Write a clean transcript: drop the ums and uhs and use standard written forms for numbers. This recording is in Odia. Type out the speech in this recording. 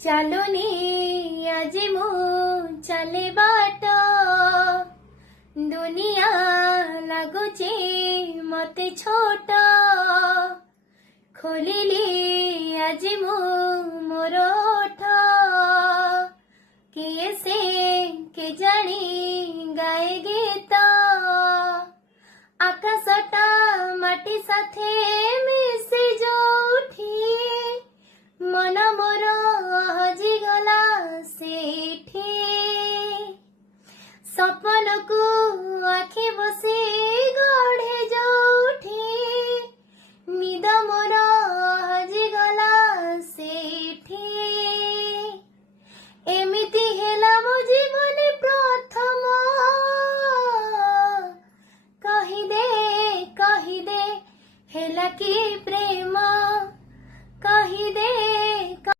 ଚାଲୁନି ଆଜି ମୁଁ ଚାଲେ ବାଟ ଦୁନିଆ ଲାଗୁଛି ମତେ ଛୋଟ ଖୋଲିଲି ଆଜି ମୁଁ ମୋର ଓଠ କିଏ ସେ କେଜାଣି ଗାଏ ଗୀତ ଆକାଶଟା ମାଟି ସାଥେ ମିଶି ଯୋଉଠି मन मोर हजिगला सेठी सपन को आखि बसी गढ़े जोठी निद मोर